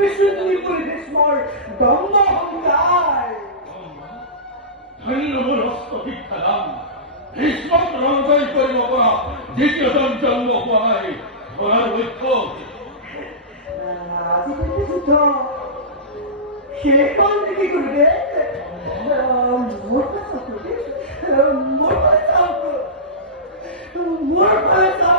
বিশুদ্ধি পৰিৱেশৰ দম্ভ সংসাৰ ধন্য মনস্থ শিক্ষাদান ভীষ্মক ৰঞ্জন কৰিব পৰা দ্বিতীয়জন জন্ম হোৱা নাই ধৰাৰ লক্ষ্য আজিকালি যুদ্ধ সেইখন নেকি কৰিলে মোৰ ফালে